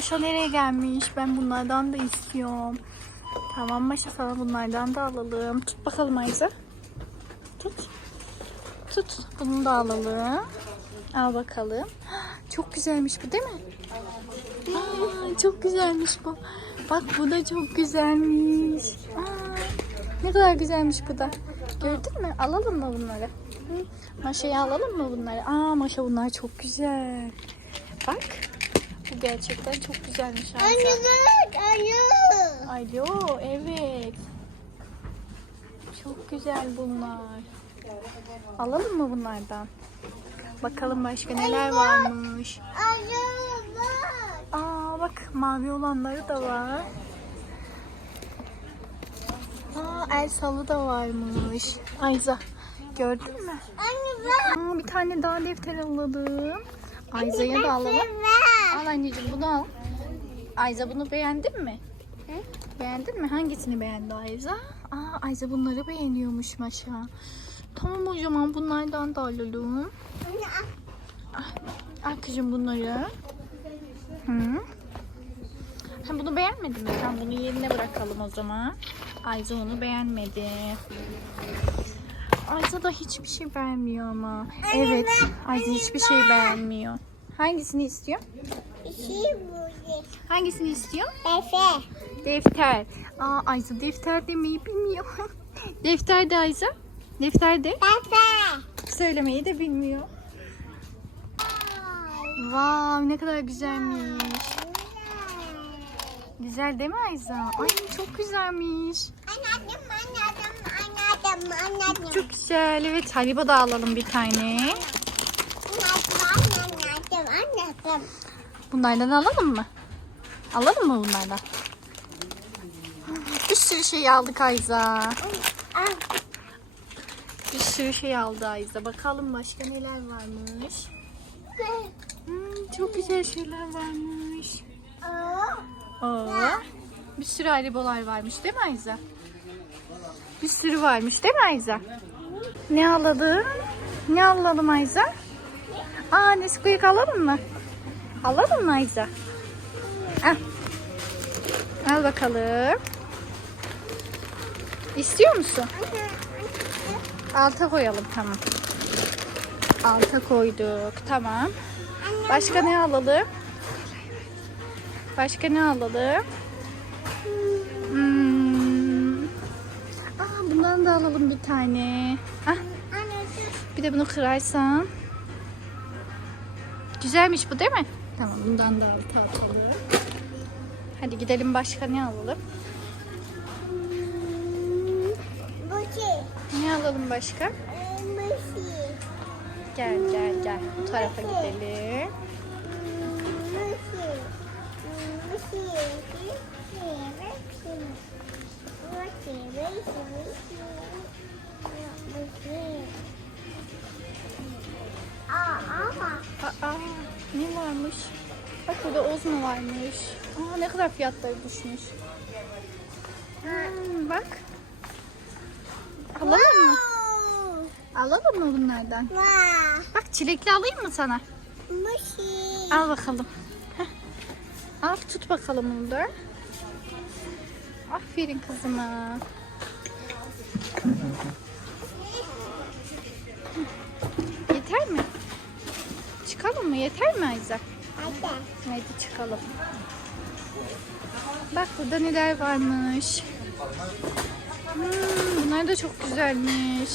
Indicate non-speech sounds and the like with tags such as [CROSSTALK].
Maşa nereye gelmiş? Ben bunlardan da istiyorum. Tamam Maşa sana bunlardan da alalım. Tut bakalım Ayza. Tut. Tut. Bunu da alalım. Al bakalım. [GASPS] Çok güzelmiş bu değil mi? Aa, çok güzelmiş bu. Bak bu da çok güzelmiş. Aa, ne kadar güzelmiş bu da. Gördün mü? Alalım mı bunları? Hı? Maşa'yı alalım mı bunları? Aa Maşa bunlar çok güzel. Bak. Bu gerçekten çok güzelmiş. Ayza. Anne bak anne. Alo, evet. Çok güzel bunlar. Alalım mı bunlardan? Bakalım başka neler varmış. Anne bak. Aa bak mavi olanları da var. Aa el salı da varmış. Ayza gördün mü? Anne bak. Aa, bir tane daha defter alalım. Ayza'ya da alalım. Al anneciğim bunu al. Ayza bunu beğendin mi? Beğendin mi? Hangisini beğendi Ayza? Aa Ayza bunları beğeniyormuş Maşa. Tamam o zaman bunlardan da alalım. Al. Al kızım bunları. Hı. Sen bunu beğenmedin mi? Sen bunu yerine bırakalım o zaman. Ayza onu beğenmedi. Ayza da hiçbir şey beğenmiyor ama. Evet. Ayza hiçbir şey beğenmiyor. Hangisini istiyor? Hangisini istiyor? Efe. Defter. Aa Ayza defter demeyi bilmiyor. [LAUGHS] defter de Ayza. Defter de Efe. söylemeyi de bilmiyor. Vav ne kadar güzelmiş. Güzel değil mi Ayza? Ay çok güzelmiş. Anladım anladım anladım anladım. Çok güzel. Evet Haribo da alalım bir tane. Anladım anladım anladım. Bunlardan alalım mı? Alalım mı bunlardan? Bir sürü şey aldık Ayza. Bir sürü şey aldı Ayza. Bakalım başka neler varmış. Hmm, çok güzel şeyler varmış. Aa, bir sürü haribolar varmış değil mi Ayza? Bir sürü varmış değil mi Ayza? Ne alalım? Ne alalım Ayza? Aa Nesquik alalım mı? Alalım mı Ayza? Al. Al bakalım. İstiyor musun? Alta koyalım tamam. Alta koyduk tamam. Başka ne alalım? Başka ne alalım? Hmm. Aa, bundan da alalım bir tane. Ah, bir de bunu kırarsan. Güzelmiş bu değil mi? Tamam bundan da alta atalım. Hadi gidelim başka ne alalım? Bu. Ne alalım başka? Bu. Gel gel gel. Bu tarafa gidelim. Ne varmış? Bak burada Ozmo varmış. Aa, ne kadar fiyatları düşmüş. Hmm, bak. Alalım mı? Alalım mı bunlardan? Bak çilekli alayım mı sana? Al bakalım. Heh. Al tut bakalım bunu da. Aferin kızıma. Çıkalım mı? Yeter mi Ayza? Hadi çıkalım. Bak burada neler varmış. Hmm, bunlar da çok güzelmiş.